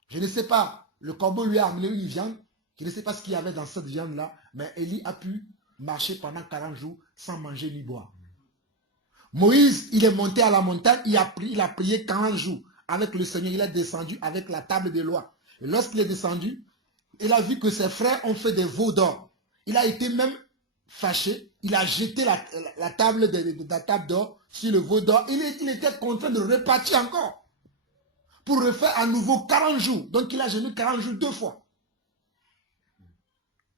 Je ne sais pas, le corbeau lui a amené une viande, je ne sais pas ce qu'il y avait dans cette viande-là, mais Élie a pu marcher pendant 40 jours sans manger ni boire. Moïse, il est monté à la montagne, il a prié 40 jours avec le Seigneur, il est descendu avec la table des lois. Et lorsqu'il est descendu, il a vu que ses frères ont fait des veaux d'or. Il a été même fâché, il a jeté la table d'or sur le veau d'or. Il était contraint de repartir encore pour refaire à nouveau 40 jours. Donc il a jeûné 40 jours 2 fois.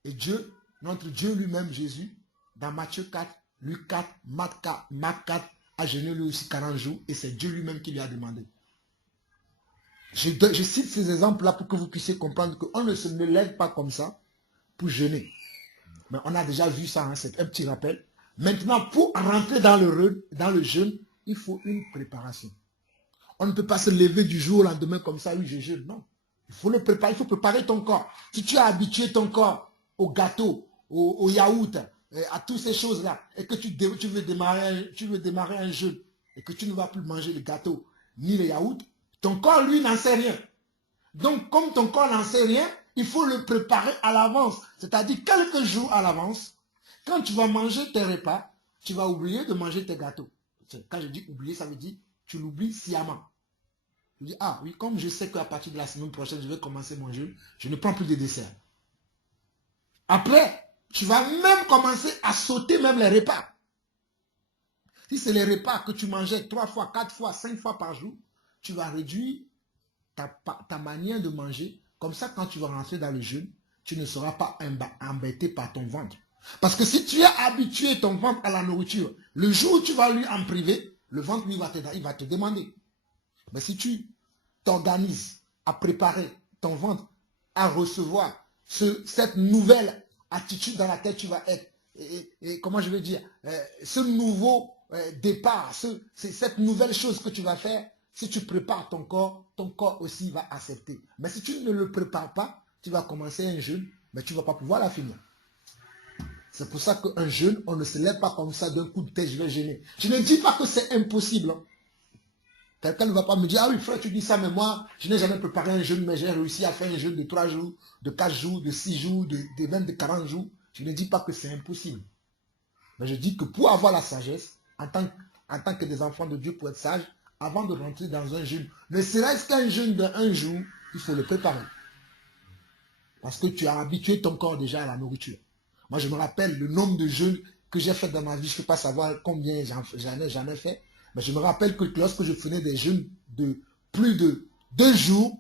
Et Dieu, notre Dieu lui-même, Jésus, dans Matthieu 4, Luc 4, Marc 4, a jeûné lui aussi 40 jours et c'est Dieu lui-même qui lui a demandé. Je cite ces exemples-là pour que vous puissiez comprendre qu'on ne se lève pas comme ça pour jeûner. Mais on a déjà vu ça, hein, c'est un petit rappel. Maintenant, pour rentrer dans le jeûne, il faut une préparation. On ne peut pas se lever du jour au lendemain comme ça, oui, je jeûne. Non. Il faut le préparer, il faut préparer ton corps. Si tu as habitué ton corps au gâteau, au yaourt, à toutes ces choses-là, et que tu veux démarrer un jeûne, et que tu ne vas plus manger le gâteau, ni le yaourt, ton corps, lui, n'en sait rien. Donc, comme ton corps n'en sait rien, il faut le préparer à l'avance. C'est-à-dire quelques jours à l'avance. Quand tu vas manger tes repas, tu vas oublier de manger tes gâteaux. Quand je dis oublier, ça veut dire tu l'oublies sciemment. Tu dis, ah oui, comme je sais qu'à partir de la semaine prochaine, je vais commencer mon jeûne, je ne prends plus de dessert. Après, tu vas même commencer à sauter même les repas. Si c'est les repas que tu mangeais 3 fois, 4 fois, 5 fois par jour, tu vas réduire ta manière de manger. Comme ça, quand tu vas rentrer dans le jeûne, tu ne seras pas embêté par ton ventre. Parce que si tu as habitué ton ventre à la nourriture, le jour où tu vas lui en priver, le ventre, lui, il va te demander. Mais si tu t'organises à préparer ton ventre à recevoir cette nouvelle attitude dans laquelle tu vas être, et comment je vais dire, ce nouveau départ, cette nouvelle chose que tu vas faire, si tu prépares ton corps aussi va accepter. Mais si tu ne le prépares pas, tu vas commencer un jeûne, mais tu ne vas pas pouvoir la finir. C'est pour ça qu'un jeûne, on ne se lève pas comme ça d'un coup de tête, je vais jeûner. Je ne dis pas que c'est impossible. Hein. Quelqu'un ne va pas me dire, ah oui frère, tu dis ça, mais moi, je n'ai jamais préparé un jeûne, mais j'ai réussi à faire un jeûne de 3 jours, de 4 jours, de 6 jours, même de 40 jours. Je ne dis pas que c'est impossible. Mais je dis que pour avoir la sagesse, en tant que des enfants de Dieu, pour être sages, avant de rentrer dans un jeûne, ne serait-ce qu'un jeûne d'un jour, il faut le préparer. Parce que tu as habitué ton corps déjà à la nourriture. Moi, je me rappelle le nombre de jeûnes que j'ai fait dans ma vie. Je ne peux pas savoir combien j'en ai fait. Mais je me rappelle que lorsque je faisais des jeûnes de plus de 2 jours,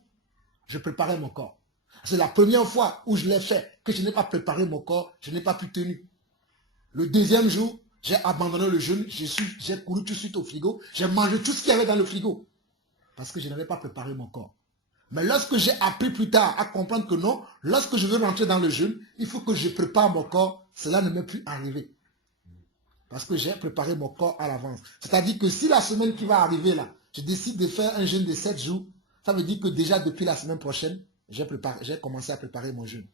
je préparais mon corps. C'est la première fois où je l'ai fait, que je n'ai pas préparé mon corps, je n'ai pas pu tenir. Le deuxième jour, J'ai abandonné le jeûne, j'ai couru tout de suite au frigo, j'ai mangé tout ce qu'il y avait dans le frigo. Parce que je n'avais pas préparé mon corps. Mais lorsque j'ai appris plus tard à comprendre que non, lorsque je veux rentrer dans le jeûne, il faut que je prépare mon corps, cela ne m'est plus arrivé. Parce que j'ai préparé mon corps à l'avance. C'est-à-dire que si la semaine qui va arriver là, je décide de faire un jeûne de 7 jours, ça veut dire que déjà depuis la semaine prochaine, j'ai commencé à préparer mon jeûne.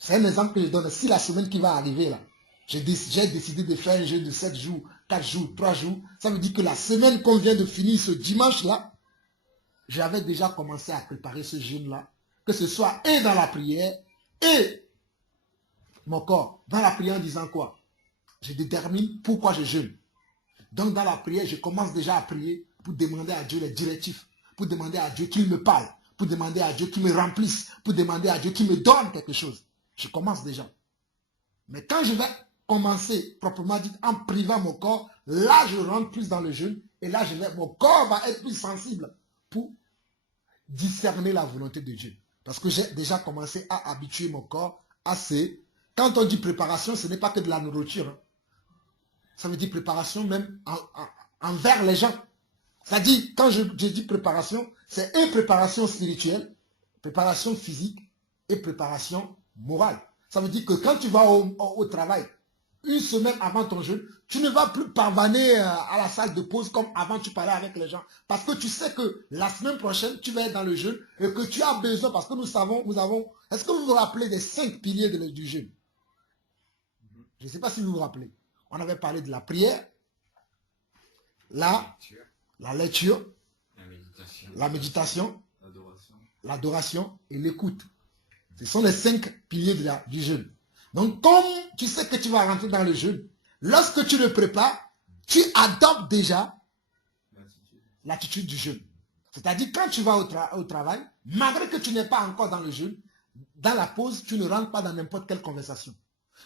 C'est un exemple que je donne. Si la semaine qui va arriver là, j'ai décidé de faire un jeûne de 7 jours, 4 jours, 3 jours, ça veut dire que la semaine qu'on vient de finir ce dimanche là, j'avais déjà commencé à préparer ce jeûne là, que ce soit et dans la prière et mon corps. Dans la prière en disant quoi? Je détermine pourquoi je jeûne. Donc dans la prière, je commence déjà à prier pour demander à Dieu les directifs, pour demander à Dieu qu'il me parle, pour demander à Dieu qu'il me remplisse, pour demander à Dieu qu'il me donne quelque chose. Je commence déjà. Mais quand je vais commencer, proprement dit, en privant mon corps, là je rentre plus dans le jeûne et là mon corps va être plus sensible pour discerner la volonté de Dieu. Parce que j'ai déjà commencé à habituer mon corps à ces... Quand on dit préparation, ce n'est pas que de la nourriture. Hein. Ça veut dire préparation même envers les gens. C'est-à-dire, quand je dis préparation, c'est une préparation spirituelle, préparation physique et préparation morale. Ça veut dire que quand tu vas au travail, une semaine avant ton jeûne, tu ne vas plus pavaner à la salle de pause comme avant tu parlais avec les gens. Parce que tu sais que la semaine prochaine, tu vas être dans le jeûne et que tu as besoin, parce que nous avons... Est-ce que vous vous rappelez des 5 piliers du jeûne? Je ne sais pas si vous vous rappelez. On avait parlé de la prière, la lecture, la méditation, l'adoration et l'écoute. Ce sont les 5 piliers du jeûne. Donc, comme tu sais que tu vas rentrer dans le jeûne, lorsque tu le prépares, tu adoptes déjà l'attitude du jeûne. C'est-à-dire, quand tu vas au travail, malgré que tu n'es pas encore dans le jeûne, dans la pause, tu ne rentres pas dans n'importe quelle conversation.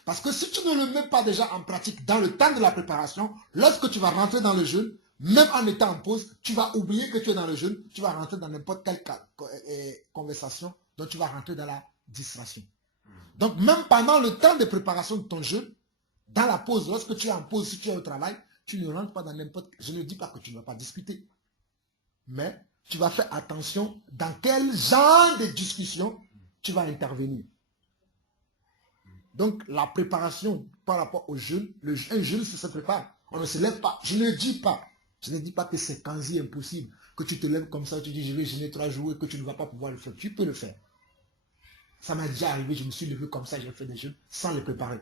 Parce que si tu ne le mets pas déjà en pratique dans le temps de la préparation, lorsque tu vas rentrer dans le jeûne, même en étant en pause, tu vas oublier que tu es dans le jeûne, tu vas rentrer dans n'importe quelle conversation, donc tu vas rentrer dans la distraction. Donc même pendant le temps de préparation de ton jeûne, dans la pause, lorsque tu es en pause, si tu es au travail, tu ne rentres pas dans n'importe... Je ne dis pas que tu ne vas pas discuter, mais tu vas faire attention dans quel genre de discussion tu vas intervenir. Donc la préparation par rapport au jeûne, un jeûne se prépare. On ne se lève pas. Je ne dis pas que c'est quasi impossible, que tu te lèves comme ça, tu dis je vais jeûner 3 jours et que tu ne vas pas pouvoir le faire. Tu peux le faire. Ça m'est déjà arrivé, je me suis levé comme ça, j'ai fait des jeûnes sans les préparer.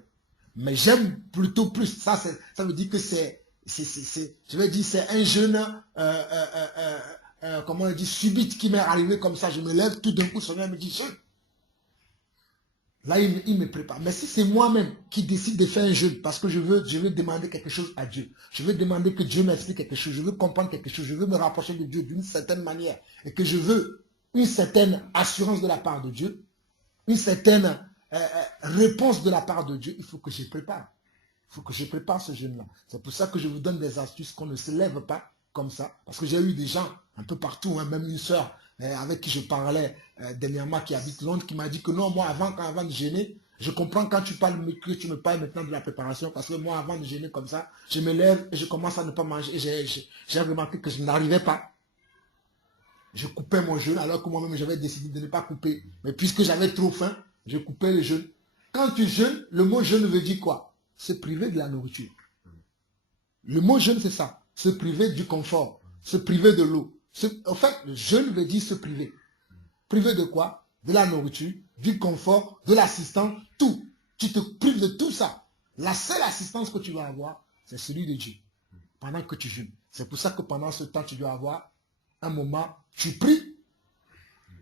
Mais j'aime plutôt plus. Ça veut dire que c'est un jeûne, comment on dit, subite qui m'est arrivé comme ça. Je me lève, tout d'un coup, son me dit jeûne. Là, il me prépare. Mais si c'est moi-même qui décide de faire un jeûne, parce que je veux demander quelque chose à Dieu, je veux demander que Dieu m'explique quelque chose, je veux comprendre quelque chose, je veux me rapprocher de Dieu d'une certaine manière, et que je veux une certaine assurance de la part de Dieu, une certaine réponse de la part de Dieu, il faut que je prépare. Il faut que je prépare ce jeûne-là. C'est pour ça que je vous donne des astuces, qu'on ne se lève pas comme ça. Parce que j'ai eu des gens un peu partout, hein, même une sœur avec qui je parlais dernièrement, qui habite Londres, qui m'a dit que non, moi, avant de jeûner, je comprends quand tu parles, que tu me parles maintenant de la préparation, parce que moi, avant de jeûner comme ça, je me lève et je commence à ne pas manger. Et j'ai remarqué que je n'arrivais pas. Je coupais mon jeûne, alors que moi-même, j'avais décidé de ne pas couper. Mais puisque j'avais trop faim, je coupais le jeûne. Quand tu jeûnes, le mot jeûne veut dire quoi? Se priver de la nourriture. Le mot jeûne, c'est ça. Se priver du confort. Se priver de l'eau. En fait, le jeûne veut dire se priver. Priver de quoi? De la nourriture, du confort, de l'assistance, tout. Tu te prives de tout ça. La seule assistance que tu vas avoir, c'est celui de Dieu. Pendant que tu jeûnes. C'est pour ça que pendant ce temps, tu dois avoir un moment, tu pries,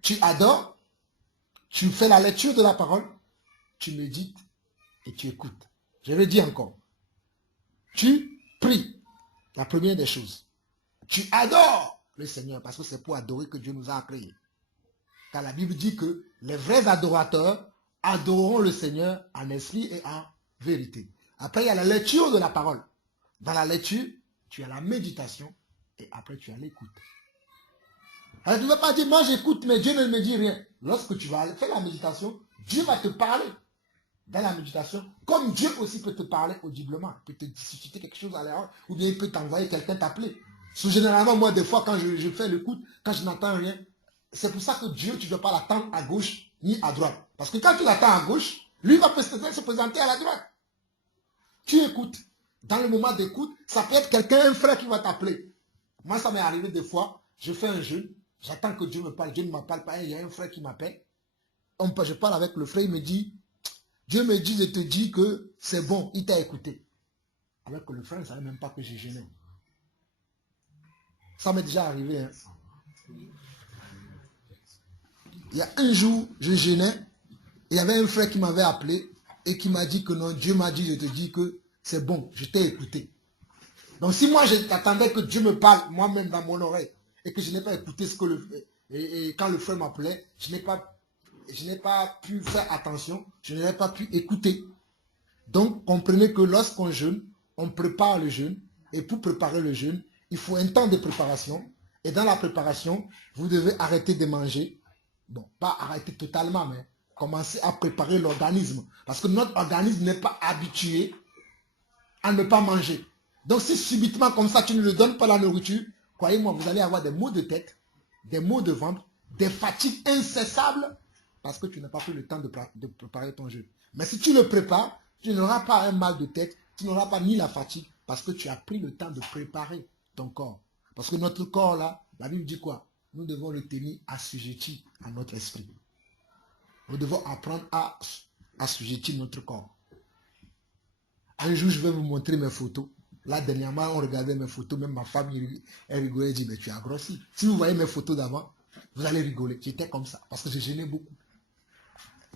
tu adores, tu fais la lecture de la parole, tu médites et tu écoutes. Je le dis encore. Tu pries, la première des choses. Tu adores le Seigneur, parce que c'est pour adorer que Dieu nous a créés. Car la Bible dit que les vrais adorateurs adoreront le Seigneur en esprit et en vérité. Après, il y a la lecture de la parole. Dans la lecture, tu as la méditation et après tu as l'écoute. Alors tu ne vas pas dire, moi j'écoute, mais Dieu ne me dit rien. Lorsque tu vas faire la méditation, Dieu va te parler. dans la méditation, comme Dieu aussi peut te parler audiblement, il peut te susciter quelque chose à l'erreur, ou bien il peut t'envoyer quelqu'un t'appeler. Généralement, moi, des fois, quand je fais l'écoute, quand je n'entends rien, c'est pour ça que Dieu, tu ne dois pas l'attendre à gauche ni à droite. Parce que quand tu l'attends à gauche, lui va se présenter à la droite. Tu écoutes. Dans le moment d'écoute, ça peut être quelqu'un, un frère qui va t'appeler. Moi, ça m'est arrivé des fois, je fais un jeûne, j'attends que Dieu me parle, Dieu ne m'appelle pas, il y a un frère qui m'appelle. Je parle avec le frère, il me dit, Dieu me dit, je te dis que c'est bon, il t'a écouté. Alors que le frère ne savait même pas que j'ai jeûné. Ça m'est déjà arrivé. Hein. Il y a un jour, je jeûnais, et il y avait un frère qui m'avait appelé et qui m'a dit que non, Dieu m'a dit, je te dis que c'est bon, je t'ai écouté. Donc si moi j'attendais que Dieu me parle moi-même dans mon oreille et que je n'ai pas écouté ce que et quand le frère m'appelait, je n'ai pas pu faire attention, je n'ai pas pu écouter. Donc comprenez que lorsqu'on jeûne, on prépare le jeûne et pour préparer le jeûne, il faut un temps de préparation et dans la préparation, vous devez arrêter de manger. Bon, pas arrêter totalement, mais commencer à préparer l'organisme parce que notre organisme n'est pas habitué à ne pas manger. Donc si subitement comme ça tu ne lui donnes pas la nourriture, croyez-moi, vous allez avoir des maux de tête, des maux de ventre, des fatigues incessables parce que tu n'as pas pris le temps de préparer ton jeûne. Mais si tu le prépares, tu n'auras pas un mal de tête, tu n'auras pas ni la fatigue parce que tu as pris le temps de préparer ton corps. Parce que notre corps là, la Bible dit quoi? Nous devons le tenir assujetti à notre esprit. Nous devons apprendre à assujettir notre corps. Un jour, je vais vous montrer mes photos. Là, dernièrement, on regardait mes photos, même ma femme, elle rigolait, elle dit, mais tu as grossi. Si vous voyez mes photos d'avant, vous allez rigoler. J'étais comme ça, parce que je gênais beaucoup.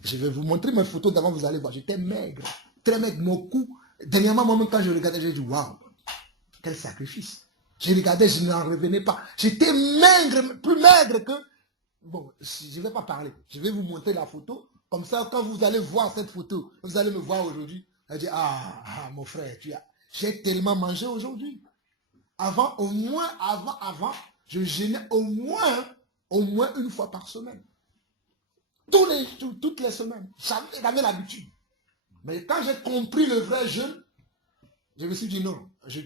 Je vais vous montrer mes photos d'avant, vous allez voir. J'étais maigre, très maigre, mon cou. Dernièrement, moi-même, quand je regardais, j'ai dit, waouh, quel sacrifice. Je regardais, je n'en revenais pas. J'étais maigre, plus maigre que... Bon, je ne vais pas parler. Je vais vous montrer la photo. Comme ça, quand vous allez voir cette photo, vous allez me voir aujourd'hui. Elle dit, mon frère, j'ai tellement mangé aujourd'hui. Avant, je jeûnais au moins une fois par semaine. Toutes les semaines. J'avais l'habitude. Mais quand j'ai compris le vrai jeûne, je me suis dit non, je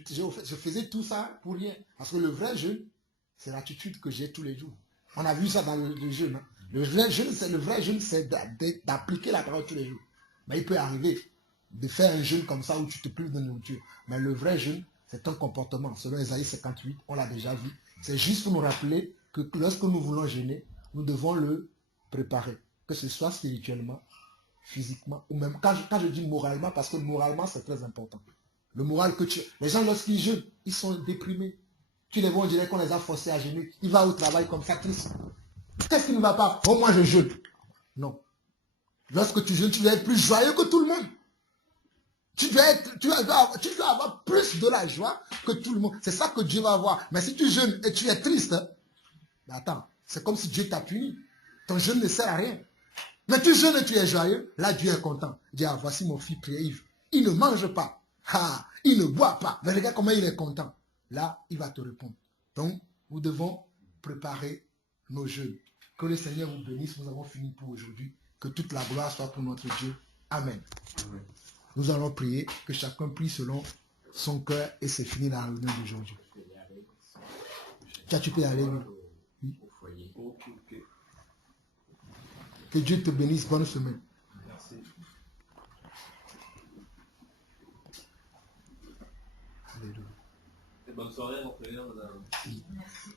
faisais tout ça pour rien. Parce que le vrai jeûne, c'est l'attitude que j'ai tous les jours. On a vu ça dans le jeûne. Hein. Le vrai jeûne, c'est d'appliquer la parole tous les jours. Mais il peut arriver de faire un jeûne comme ça où tu te prives de nourriture. Mais le vrai jeûne, c'est un comportement. Selon Ésaïe 58, on l'a déjà vu. C'est juste pour nous rappeler que lorsque nous voulons jeûner, nous devons le préparer. Que ce soit spirituellement, physiquement, ou même quand je dis moralement, parce que moralement, c'est très important. Le moral que les gens, lorsqu'ils jeûnent, ils sont déprimés. Tu les vois, on dirait qu'on les a forcés à jeûner. Il va au travail comme ça, triste. Qu'est-ce qui ne va pas? Oh, moi, je jeûne. Non. Lorsque tu jeûnes, tu dois être plus joyeux que tout le monde. Tu dois avoir plus de la joie que tout le monde. C'est ça que Dieu va avoir. Mais si tu jeûnes et tu es triste, ben attends, c'est comme si Dieu t'a puni. Ton jeûne ne sert à rien. Mais tu jeûnes et tu es joyeux, là Dieu est content. Il dit, voici mon fils Pierre-Yves. Il ne mange pas. Il ne boit pas. Mais regarde comment il est content. Là, il va te répondre. Donc, nous devons préparer nos jeûnes. Que le Seigneur vous bénisse. Nous avons fini pour aujourd'hui. Que toute la gloire soit pour notre Dieu. Amen. Amen. Nous allons prier. Que chacun prie selon son cœur. Et c'est fini la réunion d'aujourd'hui. Tu peux aller. Oui. Que Dieu te bénisse. Bonne semaine. Merci. Alléluia. Et bonne soirée, mon frère, madame. Merci.